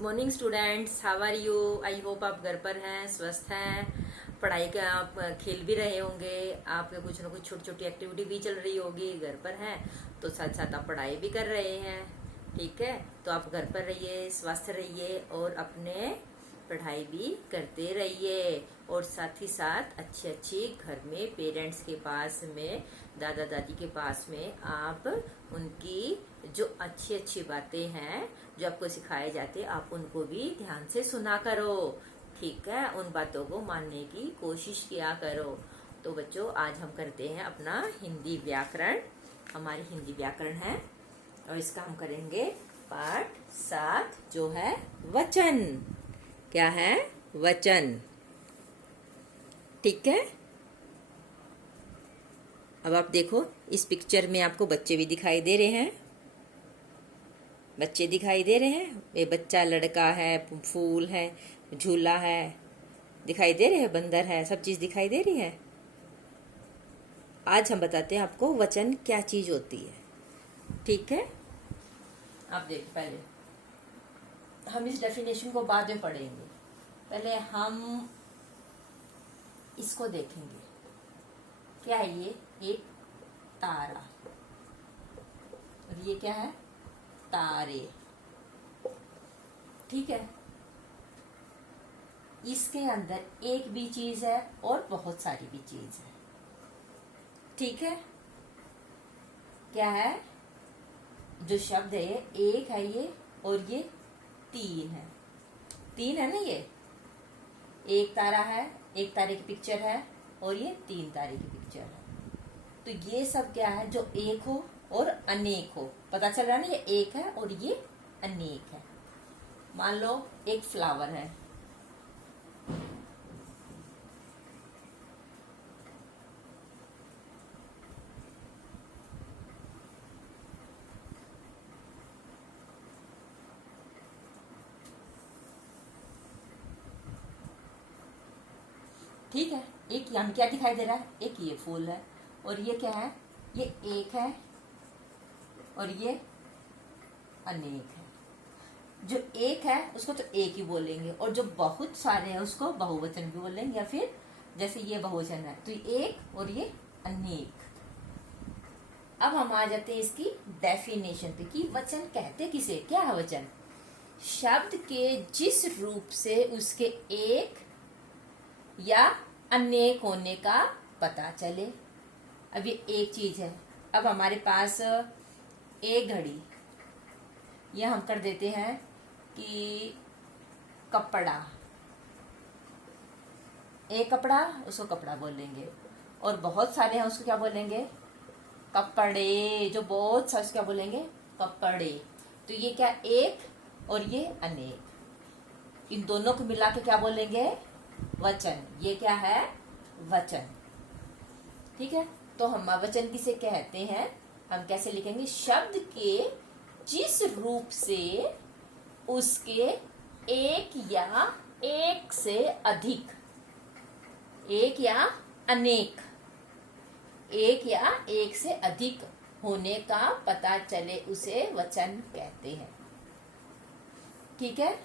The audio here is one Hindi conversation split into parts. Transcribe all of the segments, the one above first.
Morning students, how are you. I hope आप घर पर हैं, स्वस्थ हैं, पढ़ाई का आप खेल भी रहे होंगे, आपके कुछ ना कुछ छोटी छोटी एक्टिविटी भी चल रही होगी। घर पर हैं तो साथ साथ आप पढ़ाई भी कर रहे हैं। ठीक है, तो आप घर पर रहिए, स्वस्थ रहिए और अपने पढ़ाई भी करते रहिए। और साथ ही साथ अच्छी अच्छी घर में पेरेंट्स के पास में, दादा दादी के पास में आप उनकी जो अच्छी अच्छी बातें हैं जो आपको सिखाए जाते, आप उनको भी ध्यान से सुना करो। ठीक है, उन बातों को मानने की कोशिश किया करो। तो बच्चों, आज हम करते हैं अपना हिंदी व्याकरण। हमारी हिंदी व्याकरण है और इसका हम करेंगे पाठ 7 जो है वचन। क्या है? वचन। ठीक है, अब आप देखो, इस पिक्चर में आपको बच्चे भी दिखाई दे रहे हैं। बच्चे दिखाई दे रहे हैं, ये बच्चा लड़का है, फूल है, झूला है, दिखाई दे रहे हैं, बंदर है, सब चीज दिखाई दे रही है। आज हम बताते हैं आपको वचन क्या चीज होती है। ठीक है, आप देखिए, पहले हम इस डेफिनेशन को बाद में पढ़ेंगे, पहले हम इसको देखेंगे। क्या है ये? एक तारा। और ये क्या है? तारे। ठीक है, इसके अंदर एक भी चीज है और बहुत सारी भी चीज है। ठीक है, क्या है? जो शब्द है एक है ये, और ये तीन है। तीन है ना, ये एक तारा है, एक तारे की पिक्चर है, और ये तीन तारे की पिक्चर है। तो ये सब क्या है? जो एक हो और अनेक हो। पता चल रहा है ना, ये एक है और ये अनेक है। मान लो एक फ्लावर है, ठीक है। एक यहाँ क्या दिखाई दे रहा है? एक ये फूल है, और ये क्या है? ये एक है और ये अनेक है। जो एक है उसको तो एक ही बोलेंगे, और जो बहुत सारे हैं उसको बहुवचन भी बोलेंगे, या फिर जैसे ये बहुवचन है तो एक और ये अनेक। अब हम आ जाते हैं इसकी डेफिनेशन पे कि वचन कहते किसे? क्या है वचन? शब्द के जिस रूप से उसके एक या अनेक होने का पता चले। अब ये एक चीज है। अब हमारे पास एक घड़ी, ये हम कर देते हैं कि कपड़ा। एक कपड़ा, उसको कपड़ा बोलेंगे, और बहुत सारे हैं उसको क्या बोलेंगे? कपड़े। जो बहुत सारे क्या बोलेंगे? कपड़े। तो ये क्या? एक और ये अनेक, इन दोनों को मिला के क्या बोलेंगे? वचन। ये क्या है? वचन। ठीक है, तो हम वचन किसे कहते हैं? हम कैसे लिखेंगे? शब्द के जिस रूप से उसके एक या एक से अधिक, एक या अनेक, एक या एक से अधिक होने का पता चले, उसे वचन कहते हैं। ठीक है,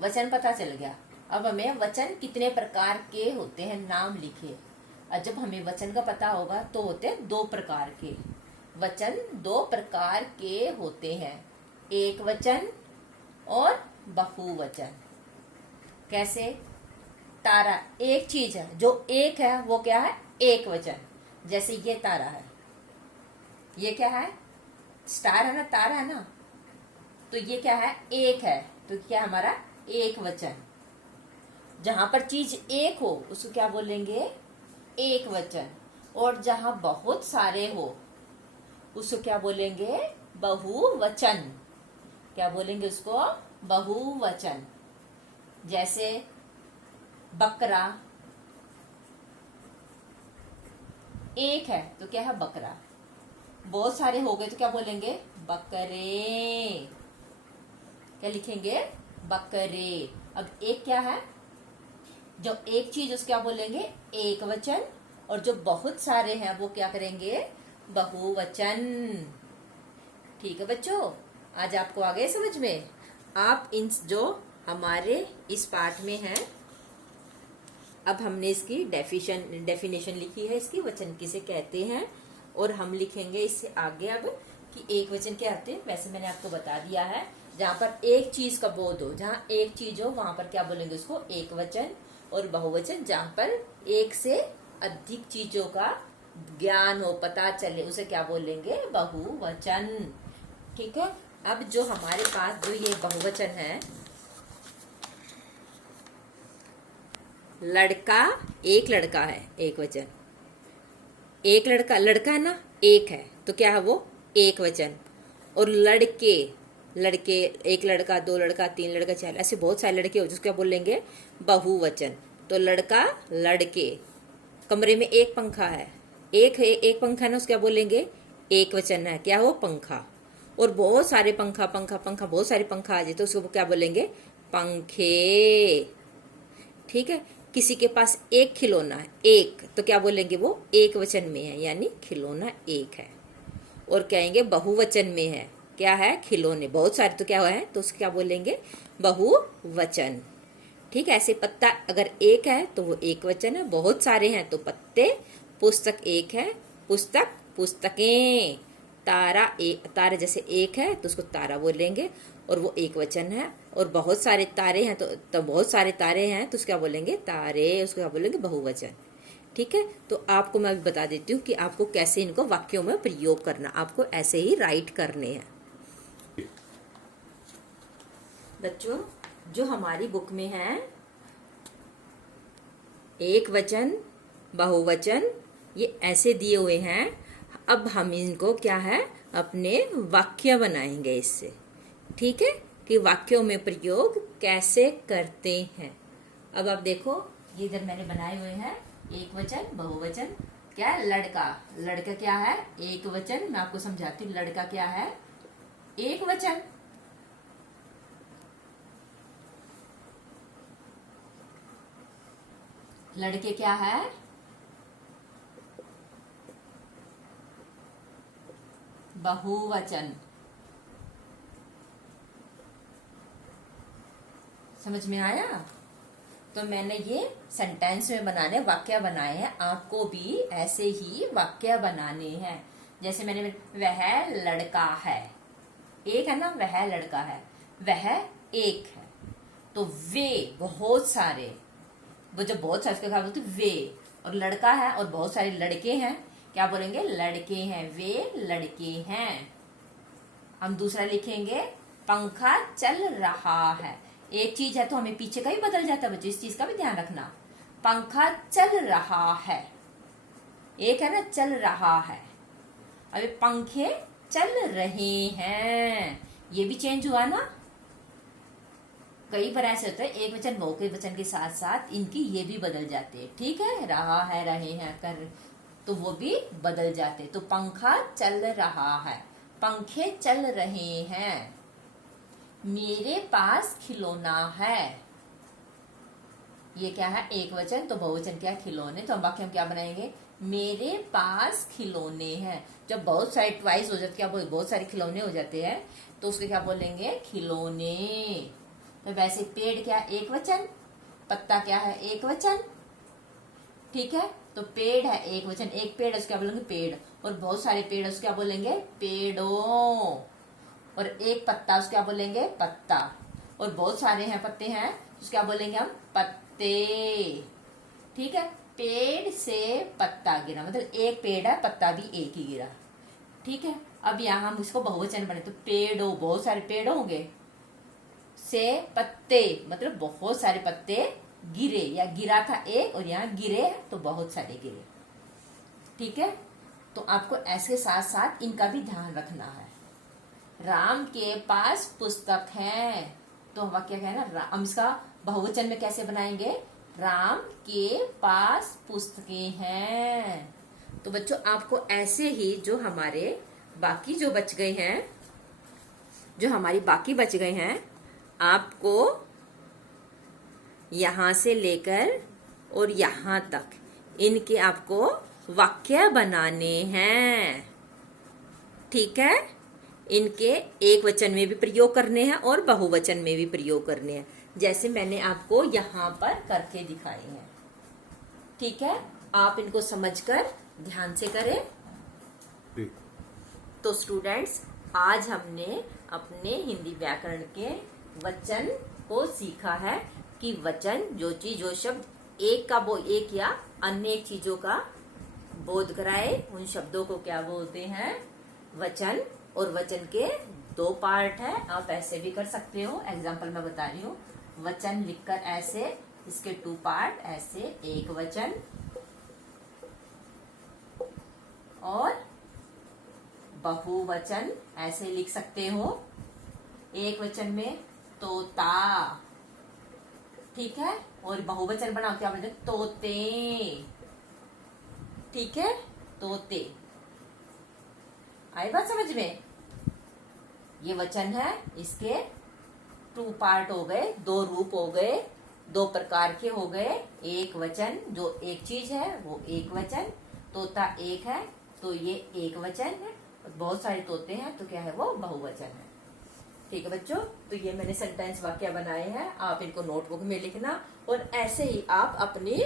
वचन पता चल गया। अब हमें वचन कितने प्रकार के होते हैं नाम लिखे। और जब हमें वचन का पता होगा तो होते हैं दो प्रकार के वचन। दो प्रकार के होते हैं, एक वचन और बहुवचन। कैसे? तारा एक चीज है, जो एक है वो क्या है? एक वचन। जैसे ये तारा है, ये क्या है? स्टार है ना, तारा है ना, तो ये क्या है? एक है, तो क्या हमारा? एक वचन। जहां पर चीज एक हो उसको क्या बोलेंगे? एक वचन। और जहां बहुत सारे हो उसको क्या बोलेंगे? बहुवचन। क्या बोलेंगे उसको? बहुवचन। जैसे बकरा, एक है तो क्या है? बकरा। बहुत सारे हो गए तो क्या बोलेंगे? बकरे। क्या लिखेंगे? बकरे। अब एक क्या है? जो एक चीज उसको क्या बोलेंगे? एक वचन। और जो बहुत सारे हैं वो क्या करेंगे? बहुवचन। ठीक है बच्चों, आज आपको आ गए समझ में? आप इन जो हमारे इस पाठ में है, अब हमने इसकी डेफिनेशन लिखी है, इसकी वचन किसे कहते हैं, और हम लिखेंगे इससे आगे अब कि एक वचन क्या होते हैं। वैसे मैंने आपको बता दिया है, जहाँ पर एक चीज का बोध हो, जहाँ एक चीज हो वहां पर क्या बोलेंगे उसको एक वचन, और बहुवचन जहाँ पर एक से अधिक चीजों का ज्ञान हो, पता चले, उसे क्या बोलेंगे बहुवचन। ठीक है। अब जो हमारे पास जो ये बहुवचन है, लड़का, एक लड़का है, एक वचन, एक लड़का, लड़का है ना, एक है तो क्या है वो एक वचन। और लड़के, लड़के, एक लड़का, दो लड़का, तीन लड़का, चार, ऐसे बहुत सारे लड़के हो जिसको क्या बोलेंगे बहुवचन। तो लड़का, लड़के, कमरे में एक पंखा है, एक है, एक पंखा है ना, उसको क्या बोलेंगे एक वचन है, क्या हो पंखा। और बहुत सारे पंखा, पंखा पंखा, बहुत सारे पंखा आ जाए तो उसको क्या बोलेंगे पंखे। ठीक है। किसी के पास एक खिलौना है, एक, तो क्या बोलेंगे वो एक वचन में है, यानी खिलौना एक है। और कहेंगे बहुवचन में है, क्या है खिलौने, बहुत सारे तो क्या है, तो उसको क्या बोलेंगे बहुवचन। ठीक है। ऐसे पत्ता अगर एक है तो वो एक वचन है, बहुत सारे हैं तो पत्ते, पुस्तक एक है, पुस्तक पुस्तकें, तारा एक, तारे जैसे एक है तो उसको तारा बोलेंगे और वो एक वचन है। और बहुत सारे तारे हैं तो बहुत सारे तारे हैं तो उसको क्या बोलेंगे तारे, उसको क्या बोलेंगे बहुवचन। ठीक है। तो आपको मैं अभी बता देती हूँ कि आपको कैसे इनको वाक्यों में प्रयोग करना, आपको ऐसे ही राइट करने हैं। बच्चों, जो हमारी बुक में है एक वचन, बहुवचन, ये ऐसे दिए हुए हैं। अब हम इनको क्या है अपने वाक्य बनाएंगे इससे। ठीक है, कि वाक्यों में प्रयोग कैसे करते हैं। अब आप देखो, ये इधर मैंने बनाए हुए हैं एक वचन, बहुवचन। क्या है लड़का, लड़का क्या है एक वचन। मैं आपको समझाती हूँ, लड़का क्या है एक वचन। लड़के क्या है बहुवचन। समझ में आया? तो मैंने ये सेंटेंस में बनाने, वाक्य बनाए हैं, आपको भी ऐसे ही वाक्य बनाने हैं। जैसे मैंने वह लड़का है, एक है ना, वह लड़का है, वह एक है। तो वे बहुत सारे, वो जब बहुत सारे क्या बोलते वे, और लड़का है और बहुत सारे लड़के हैं, क्या बोलेंगे लड़के हैं, वे लड़के हैं। हम दूसरा लिखेंगे पंखा चल रहा है। एक चीज है तो हमें पीछे का ही बदल जाता है बच्चों, इस चीज का भी ध्यान रखना। पंखा चल रहा है, एक है ना चल रहा है, अभी पंखे चल रहे हैं, ये भी चेंज हुआ ना। कई बार ऐसे होता है एक वचन बहु के वचन के साथ साथ इनकी ये भी बदल जाते हैं। ठीक है, रहा है, रहे हैं, कर, तो वो भी बदल जाते। तो पंखा चल रहा है, पंखे चल रहे हैं। मेरे पास खिलौना है, ये क्या है एक वचन, तो बहुवचन क्या है खिलौने। तो हम वाक्य हम क्या बनाएंगे मेरे पास खिलौने हैं। जब बहुत सारे ट्वाइस हो जाते, क्या बहुत सारे खिलौने हो जाते हैं तो उसके क्या बोलेंगे खिलौने। तो वैसे पेड़ क्या एक वचन, पत्ता क्या है एक वचन। ठीक है, तो पेड़ है एक वचन, एक पेड़ है उसको क्या बोलेंगे पेड़, और बहुत सारे पेड़ है उसको क्या बोलेंगे पेड़ों। और एक पत्ता उसको क्या बोलेंगे पत्ता, और बहुत सारे हैं पत्ते हैं उसको क्या बोलेंगे हम पत्ते। ठीक है, पेड़ से पत्ता गिरा, मतलब एक पेड़ है पत्ता भी एक ही गिरा। ठीक है, अब यहाँ हम इसको बहुवचन बने तो पेड़ों, बहुत सारे पेड़ होंगे, से पत्ते मतलब बहुत सारे पत्ते गिरे, या गिरा था एक और यहाँ गिरे तो बहुत सारे गिरे। ठीक है, तो आपको ऐसे साथ साथ इनका भी ध्यान रखना है। राम के पास पुस्तक है, तो हम क्या कहना हम इसका बहुवचन में कैसे बनाएंगे राम के पास पुस्तकें हैं। तो बच्चों आपको ऐसे ही जो हमारे बाकी जो बच गए हैं, जो हमारी बाकी बच गए हैं, आपको यहां से लेकर और यहां तक इनके आपको वाक्य बनाने हैं। ठीक है, इनके एक वचन में भी प्रयोग करने हैं और बहुवचन में भी प्रयोग करने हैं, जैसे मैंने आपको यहाँ पर करके दिखाए हैं। ठीक है, आप इनको समझकर ध्यान से करें। तो स्टूडेंट्स, आज हमने अपने हिंदी व्याकरण के वचन को सीखा है कि वचन जो चीज जो शब्द एक या अन्य चीजों का बोध कराए, उन शब्दों को क्या बोलते हैं? वचन। और वचन के दो पार्ट है, आप ऐसे भी कर सकते हो। एग्जाम्पल मैं बता रही हूँ, वचन लिखकर ऐसे, इसके 2 पार्ट ऐसे, एक वचन और बहुवचन ऐसे लिख सकते हो। एक वचन में तोता, ठीक है, और बहुवचन बनाओ क्या बोलते? तोते। ठीक है, तोते। आई बात समझ में? ये वचन है, इसके 2 पार्ट हो गए, 2 रूप हो गए, 2 प्रकार के हो गए। एक वचन जो एक चीज है वो एक वचन, तोता एक है तो ये एक वचन है, बहुत सारे तोते हैं तो क्या है वो बहुवचन है। ठीक है बच्चों, तो ये मैंने सेंटेंस वाक्य बनाए हैं, आप इनको नोटबुक में लिखना और ऐसे ही आप अपनी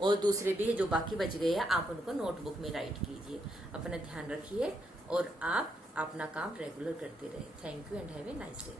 और दूसरे भी जो बाकी बच गए हैं आप उनको नोटबुक में राइट कीजिए। अपना ध्यान रखिए और आप अपना काम रेगुलर करते रहे। Thank you and have a nice day.